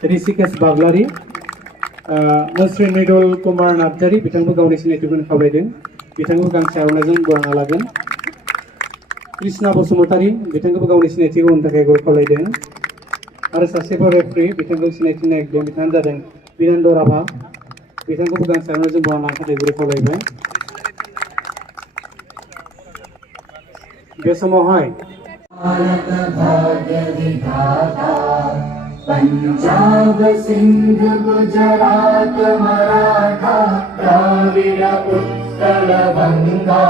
Rishikesh Baglari, Musri Nidol Kumar Nabjari, Bitangu Gauni Sinetun Kabaden, Bitangu Gangsharanazan Guanalagan, Krishna Bosumotari, Bitangu Gauni Sinetu and Takego Koladen, Arasasipo referee, Bitangu Sinetin, Bitandan, Binando Raba, Bitangu Gangsharanazan Guanaka, Koladen, Besamohai. Punjab Sindh Gujarat Maratha Dravid Utkal बंगा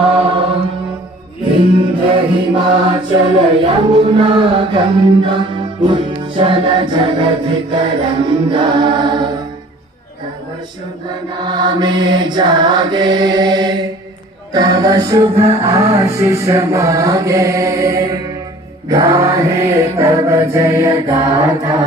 विंध्य हिमाचल यमुना गंगा उच्चल जलधि तरंगा तव शुभ नामे जागे तव शुभ आशीष मागे गाहे तब जय गाथा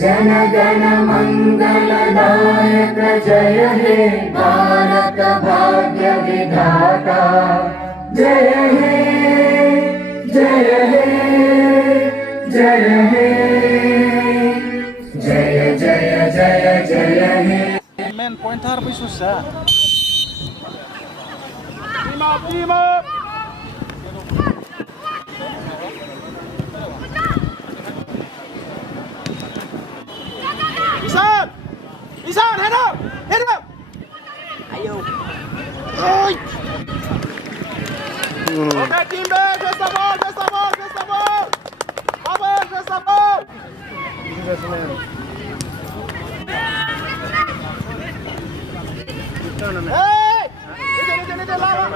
जन गण मंगलदायक जय हे भारत भाग्य विधाता जय हे जय हे जय हे जय जय जय जय हे main pointer lebih susah. Lima. Isan, head up. Ayo. Okay, team back, just the ball. Bubble, just the ball. Hey! Listen, lava.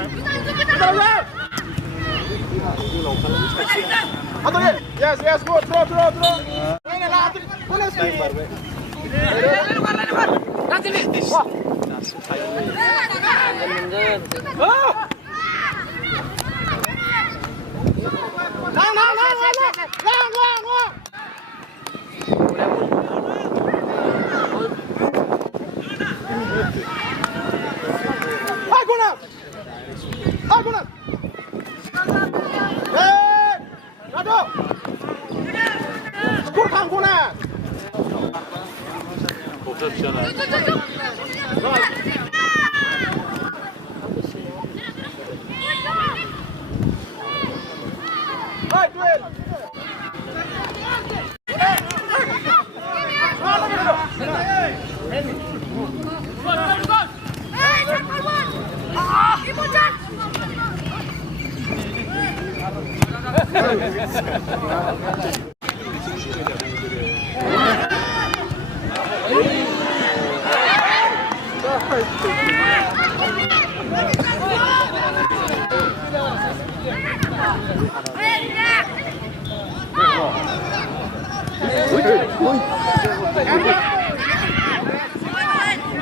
Yes, go, throw.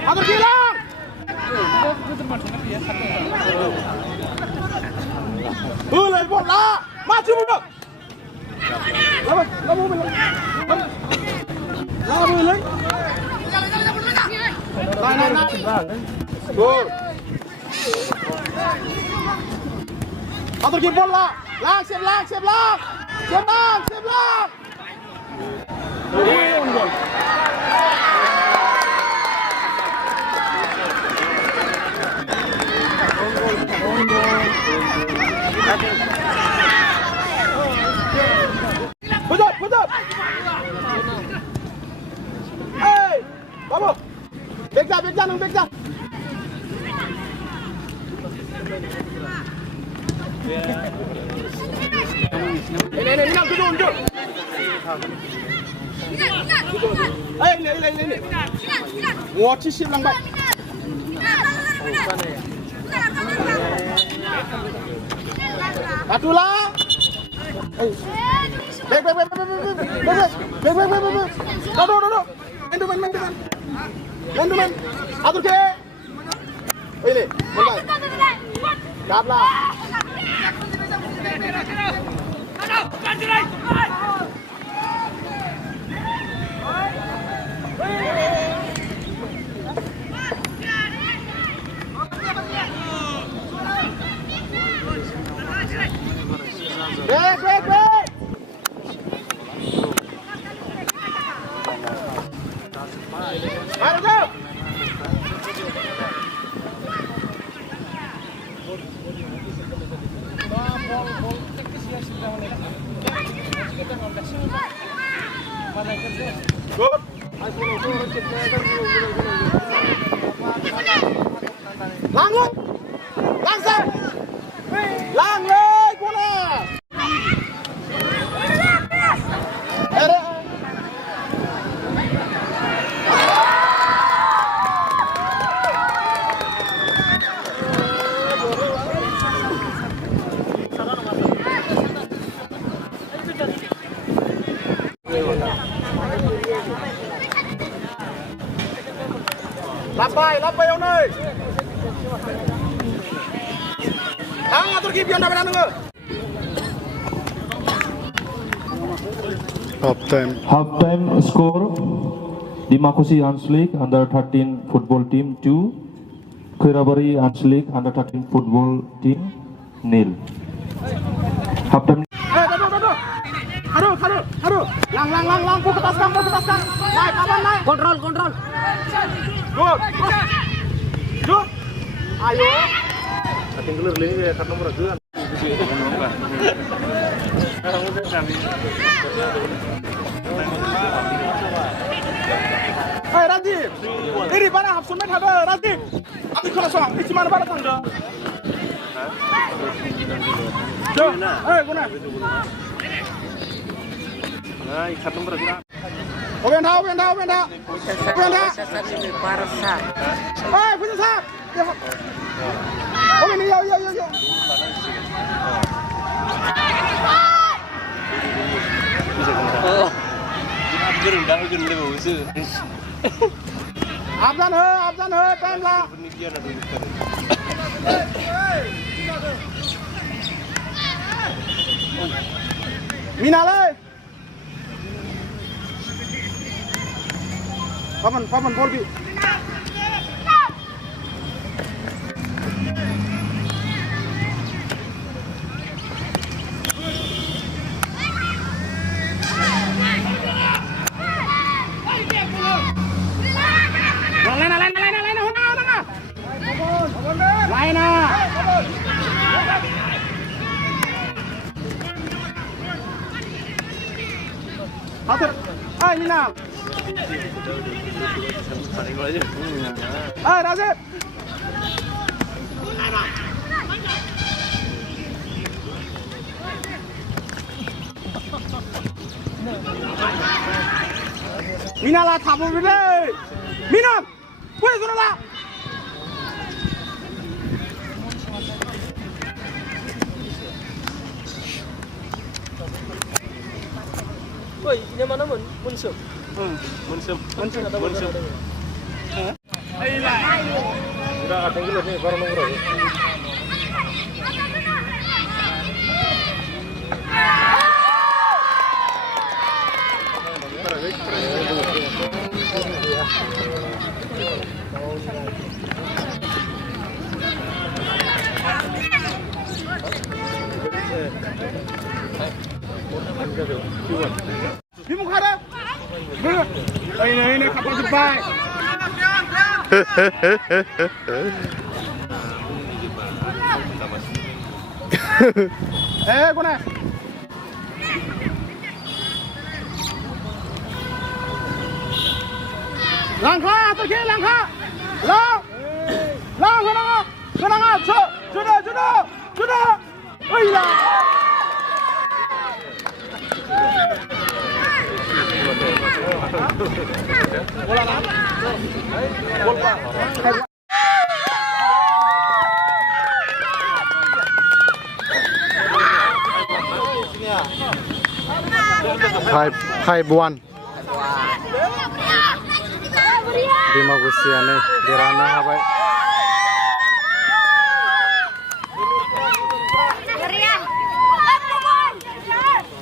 Atur hilang. Boleh bola, maju mundur. Kamu bilang. Boleh. Gol. Atur kiri bola, siap lang. Gol. Betul. Hey, kamu. Bekja. Ini, duduk. Ini. Watch sip lang ba? Atulah. Baik. Duduk. Main. Atur ke. Ini. Baik. Kaplah. Baik. Mari go. Good. Langsung. Lang bola. Lapai ông ơi. Ngatur ki pion dapat anu. Half time score Dimakusi Hanslik under 13 football team 2, Khairabari Hanslik under 13 football team 0. Half time. Aduh. Lang. Putar ke atas. Naik kapan naik? Kontrol. Good. Jom. Ayo. Ating gelir lagi ya karena nomor 2. Hai Radif. Ini mana hapsun met ada Radif. Abi kosong. Ini mana pada tangga? Jom. Guna. Nah, ikat nomor 2. Open dah. Punya sak. Open yo. Abdan he, time lah. Minale. Paman bol bi. Atur. Nina. Razif. Minala tabu bile. Minam. Boleh suruh lah. Woi, ini mana munsum? Munsum. Udah ada yang nih, baru nunggu. Bimuk ada. Ini kapal cepat. Guna. Langkah, terkiri langkah. Lang, kenanga, sudah. Iya. Bola lah. Bola. Haibuan di Magusia nih di ranah apa